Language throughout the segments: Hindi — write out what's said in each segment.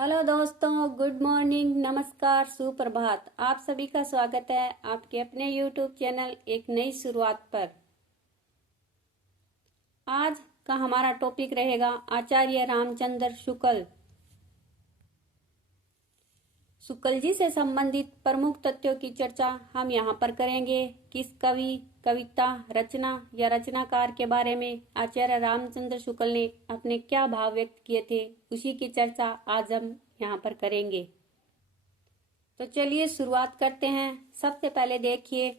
हेलो दोस्तों, गुड मॉर्निंग, नमस्कार, सुप्रभात। आप सभी का स्वागत है आपके अपने यूट्यूब चैनल एक नई शुरुआत पर। आज का हमारा टॉपिक रहेगा आचार्य रामचंद्र शुक्ल जी से संबंधित प्रमुख तथ्यों की चर्चा हम यहाँ पर करेंगे। किस कवि, कविता, रचना या रचनाकार के बारे में आचार्य रामचंद्र शुक्ल ने अपने क्या भाव व्यक्त किए थे, उसी की चर्चा आज हम यहाँ पर करेंगे। तो चलिए शुरुआत करते हैं। सबसे पहले देखिए,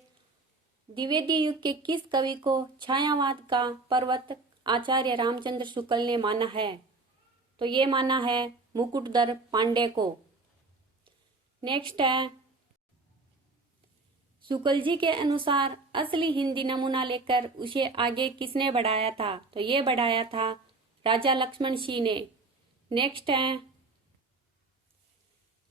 द्विवेदी युग के किस कवि को छायावाद का प्रवर्तक आचार्य रामचंद्र शुक्ल ने माना है? तो ये माना है मुकुटधर पांडे को। नेक्स्ट है, शुक्ल जी के अनुसार असली हिंदी नमूना लेकर उसे आगे किसने बढ़ाया था? तो ये बढ़ाया था राजा लक्ष्मण सिंह ने। नेक्स्ट है,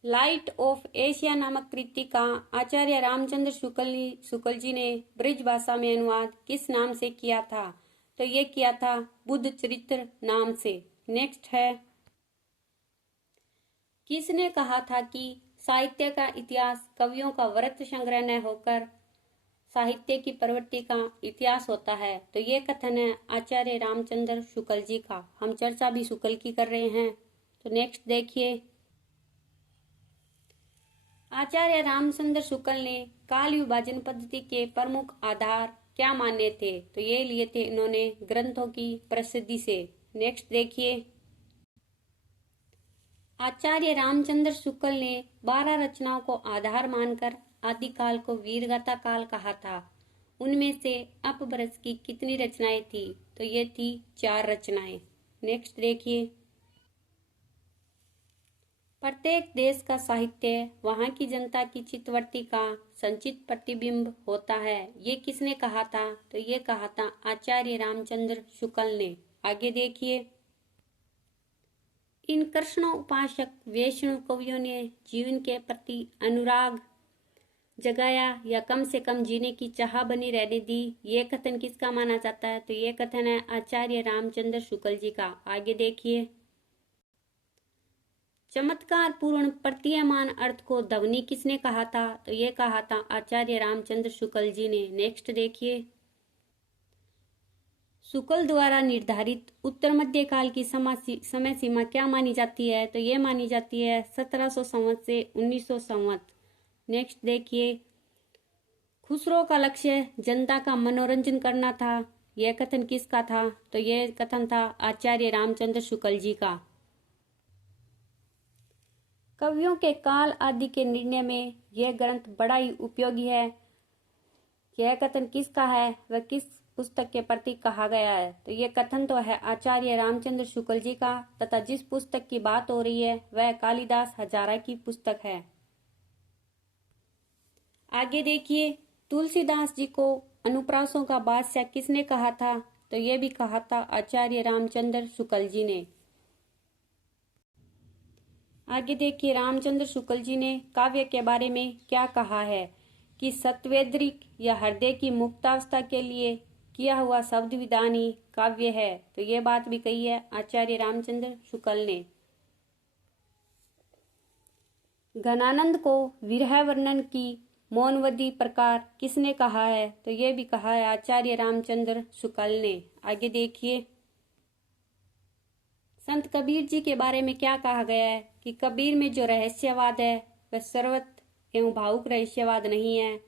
लाइट ऑफ एशिया नामक कृति का आचार्य रामचंद्र शुक्ल जी ने ब्रज भाषा में अनुवाद किस नाम से किया था? तो ये किया था बुद्ध चरित्र नाम से। नेक्स्ट है, किसने कहा था कि साहित्य का इतिहास कवियों का वृत्त संग्रह न होकर साहित्य की प्रवृत्ति का इतिहास होता है? तो ये कथन है आचार्य रामचंद्र शुक्ल जी का। हम चर्चा भी शुक्ल की कर रहे हैं। तो नेक्स्ट देखिए, आचार्य रामचंद्र शुक्ल ने काल विभाजन पद्धति के प्रमुख आधार क्या माने थे? तो ये लिए थे इन्होंने ग्रंथों की प्रसिद्धि से। नेक्स्ट देखिए, आचार्य रामचंद्र शुक्ल ने 12 रचनाओं को आधार मानकर आदिकाल को वीरगाथा काल कहा था। उनमें से अपभ्रंश की कितनी रचनाएं थी? तो ये थी 4 रचनाएं। नेक्स्ट देखिए, प्रत्येक देश का साहित्य वहां की जनता की चित्तवृत्ति का संचित प्रतिबिंब होता है। ये किसने कहा था? तो ये कहा था आचार्य रामचंद्र शुक्ल ने। आगे देखिए, इन कृष्ण उपासक वैष्णव कवियों ने जीवन के प्रति अनुराग जगाया या कम से कम जीने की चाह बनी रहने दी। ये कथन किसका माना जाता है? तो ये कथन है आचार्य रामचंद्र शुक्ल जी का। आगे देखिए, चमत्कार पूर्ण प्रतीयमान अर्थ को ध्वनि किसने कहा था? तो ये कहा था आचार्य रामचंद्र शुक्ल जी ने। नेक्स्ट देखिए, शुक्ल द्वारा निर्धारित उत्तर मध्य काल की समय सीमा क्या मानी जाती है? तो ये मानी जाती है 1700 संवत से 1900 संवत। नेक्स्ट देखिए, खुसरो का लक्ष्य जनता का मनोरंजन करना था। यह कथन किसका था? तो यह कथन था आचार्य रामचंद्र शुक्ल जी का। कवियों के काल आदि के निर्णय में यह ग्रंथ बड़ा ही उपयोगी है। यह कथन किसका है? वह किस पुस्तक के प्रति कहा गया है? तो यह कथन तो है आचार्य रामचंद्र शुक्ल जी का, तथा जिस पुस्तक की बात हो रही है वह कालिदास हजारा की पुस्तक है। आगे देखिए, तुलसीदास जी को अनुप्रासों का बादशाह किसने कहा था? तो यह भी कहा था आचार्य रामचंद्र शुक्ल जी ने। आगे देखिए, रामचंद्र शुक्ल जी ने काव्य के बारे में क्या कहा है कि सत्वेद्रिक या हृदय की मुक्तावस्था के लिए किया हुआ शब्द विधान ही काव्य है। तो ये बात भी कही है आचार्य रामचंद्र शुक्ल ने। घनानंद को विरह वर्णन की मौनवदी प्रकार किसने कहा है? तो ये भी कहा है आचार्य रामचंद्र शुक्ल ने। आगे देखिए, संत कबीर जी के बारे में क्या कहा गया है कि कबीर में जो रहस्यवाद है वह सर्वत्र एवं भावुक रहस्यवाद नहीं है।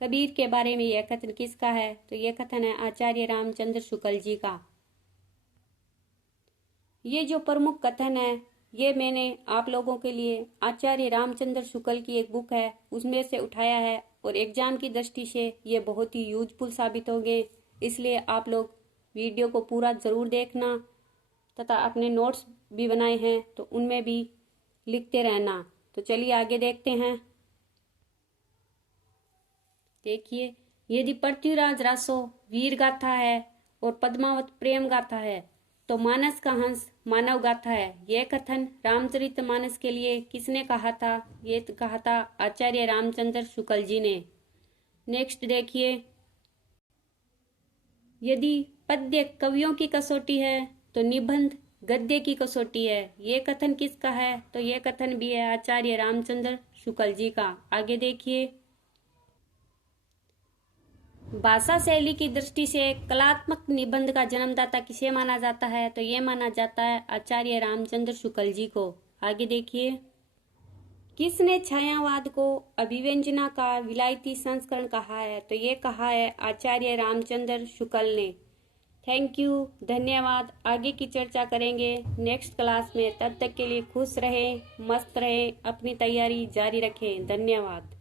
कबीर के बारे में यह कथन किसका है? तो यह कथन है आचार्य रामचंद्र शुक्ल जी का। ये जो प्रमुख कथन है ये मैंने आप लोगों के लिए आचार्य रामचंद्र शुक्ल की एक बुक है उसमें से उठाया है, और एग्जाम की दृष्टि से ये बहुत ही यूजफुल साबित होंगे। इसलिए आप लोग वीडियो को पूरा जरूर देखना, तथा अपने नोट्स भी बनाए हैं तो उनमें भी लिखते रहना। तो चलिए आगे देखते हैं। देखिए, यदि पृथ्वीराज रासो वीर गाथा है और पद्मावत प्रेम गाथा है तो मानस का हंस मानव गाथा है। यह कथन रामचरितमानस के लिए किसने कहा था? ये कहा था आचार्य रामचंद्र शुक्ल जी ने। नेक्स्ट देखिए, यदि पद्य कवियों की कसौटी है तो निबंध गद्य की कसौटी है। ये कथन किसका है? तो ये कथन भी है आचार्य रामचंद्र शुक्ल जी का। आगे देखिए, भाषा शैली की दृष्टि से कलात्मक निबंध का जन्मदाता किसे माना जाता है? तो ये माना जाता है आचार्य रामचंद्र शुक्ल जी को। आगे देखिए, किसने छायावाद को अभिव्यंजना का विलायती संस्करण कहा है? तो ये कहा है आचार्य रामचंद्र शुक्ल ने। थैंक यू, धन्यवाद। आगे की चर्चा करेंगे नेक्स्ट क्लास में। तब तक के लिए खुश रहें, मस्त रहें, अपनी तैयारी जारी रखें। धन्यवाद।